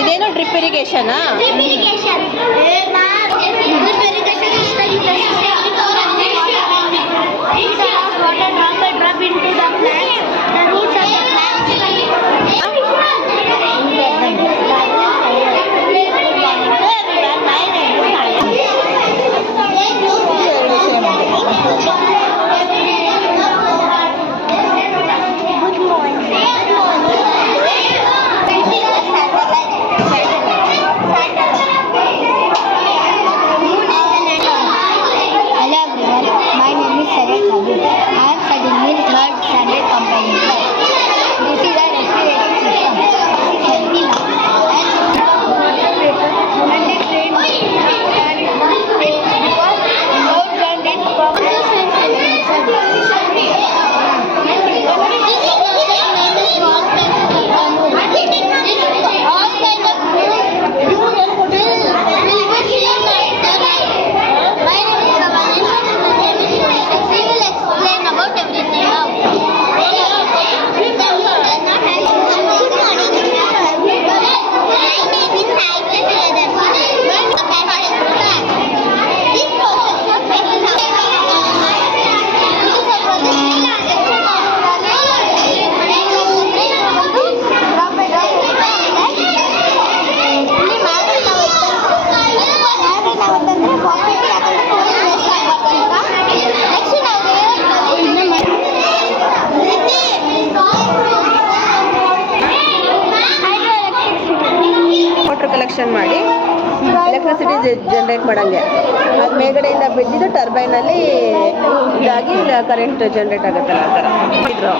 ಇದೇನು drip irrigation collection ಮಾಡಿ electricity generate ಮಾಡಂಗೆ ಅದು ಮೇಲ್ಗಡೆಯಿಂದ ಬಿದ್ದಿದ್ದು ಟರ್ಬೈನಲ್ಲಿ ಇದಾಗಿ ಕರೆಂಟ್ ಜನರೇಟ್ ಆಗುತ್ತಲ್ಲ ಆ ಥರ ಇದ್ರು.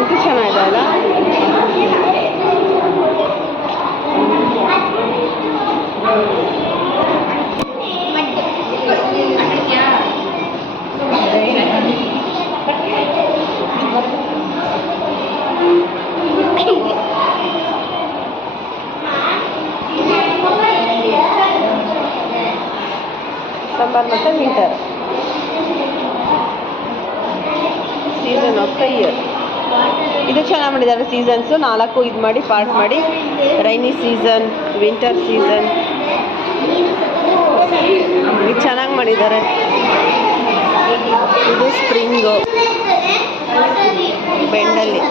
ಇದು ಚೆನ್ನಾಗಿದೆ ಅಲ್ಲ. ಸಮ್ಮರ್ ಮತ್ತು winter season of the year. ಇದು ಚೆನ್ನಾಗಿ ಮಾಡಿದ್ದಾರೆ ಸೀಸನ್ಸು 4 ಇದು ಮಾಡಿ ಪಾರ್ಟ್ ಮಾಡಿ. ರೈನಿ ಸೀಸನ್, ವಿಂಟರ್ ಸೀಸನ್, ಇದು ಚೆನ್ನಾಗಿ ಮಾಡಿದ್ದಾರೆ. ಇದು spring ಬೆಂಡಲ್ಲಿ.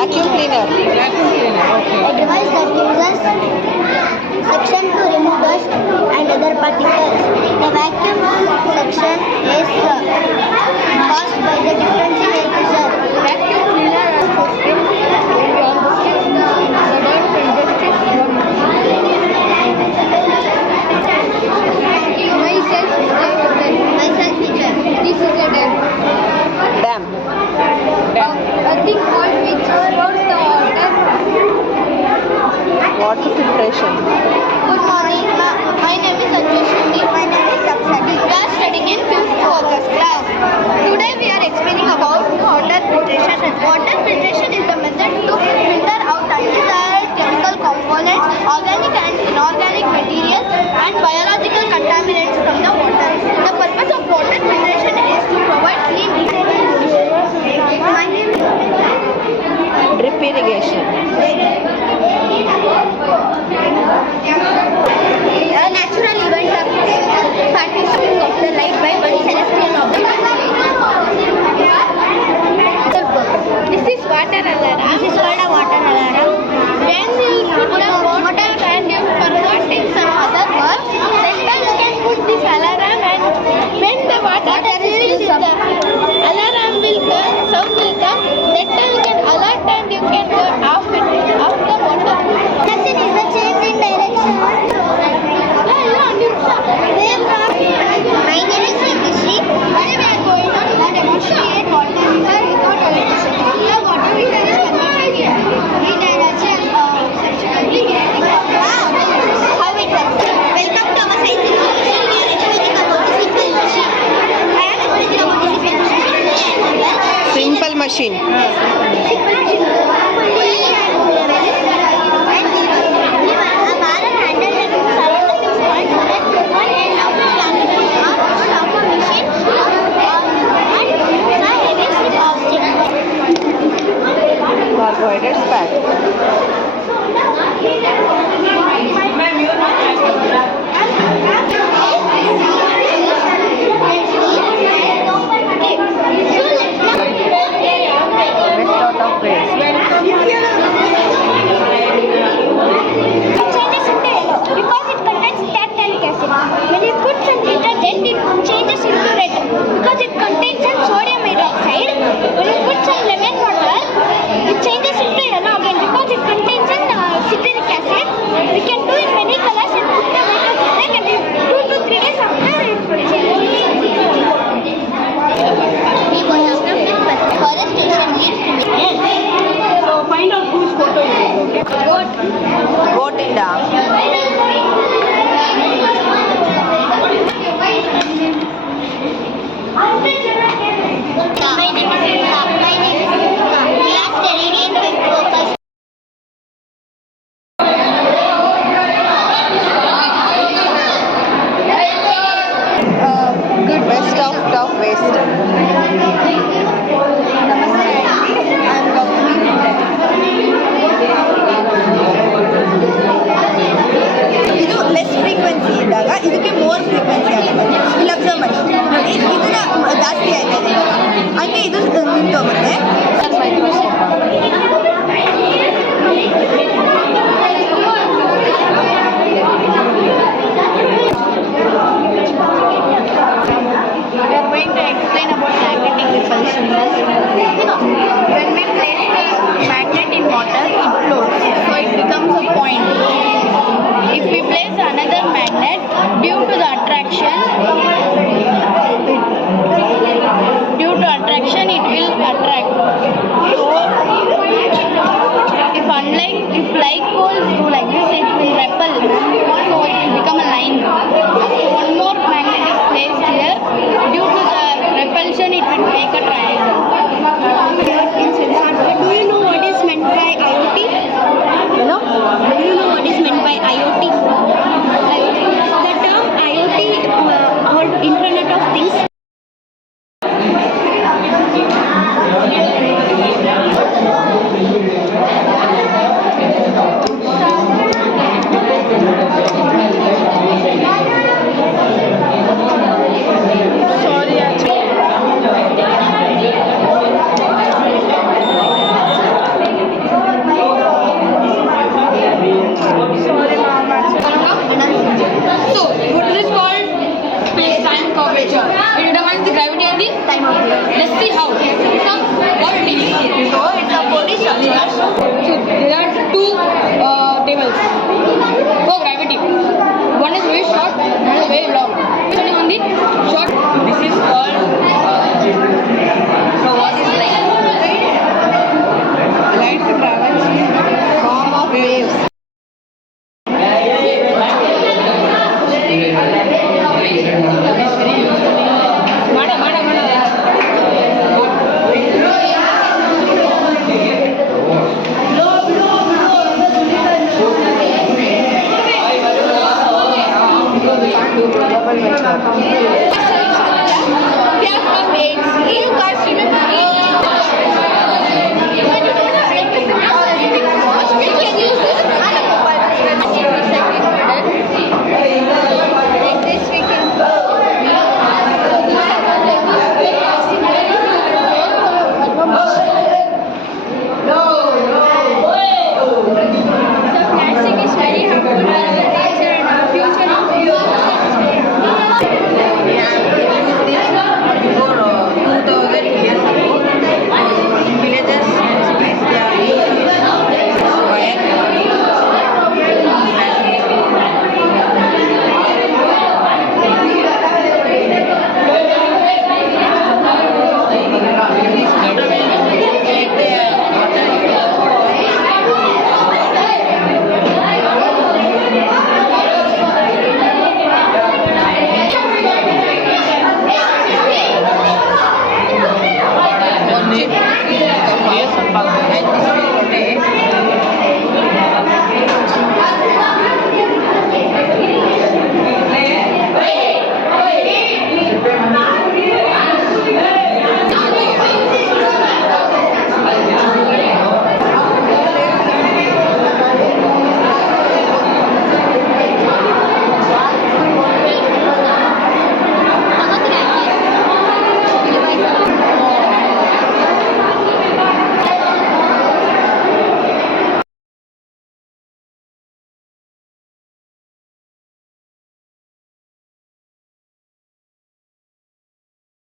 Vacuum cleaner. A device that uses suction to remove dust and other particles. The vacuum suction is caused by the difference in air pressure. Vacuum cleaner system on the dirt and dust machine. Carbohydrates, fat. Best out of waste. Because it contains tactanic acid. When you put some detergent, it changes into red because it contains some sodium hydroxide. When you put some lemon water, it changes into yellow again because it contains some citric acid. We can do in many colors and put the microscope and 2 to 3 days after it changes. Forestation leads to So find out whose photo you take, okay? Goat inda. My name is Sita. My name is Sita. We are studying in fifth focus. Good. Best out of waste. Namaste. I'm Gauri. ಇದು less frequency ಇದ್ದಾಗ ಇದಕ್ಕೆ more frequency ಆಗುತ್ತೆ. ಇಲ್ಲಿ observe ಮಾಡಿ ನೋಡಿ, ಇದನ್ನ ಜಾಸ್ತಿ ಆಯ್ತಾ ಇದೆ ಇವಾಗ, ಹಂಗೆ ಇದು ನಿಂತೋಗುತ್ತೆ. We are going to explain about magnetic repulsion. When we place the magnet in water, it floats, so it becomes a point. If we place another magnet, due to attraction, it will attract. So, if like poles do like this, it will repel, so it will become a line. So one more magnet is placed here. Due to the repulsion, it will make a triangle. Do you know what is meant by IoT? Hello? Do you know what is meant by IoT? The term IoT or Internet of Things. So, what is called space-time curvature? It determines the gravity and the time of the Earth. Let's see how. Some quality. So, it's a 4D structure. So, there are two tables for gravity. One is very short, one is very long. Depending on the short, this is called. So, what is light? Light travels in form of waves. Double measure.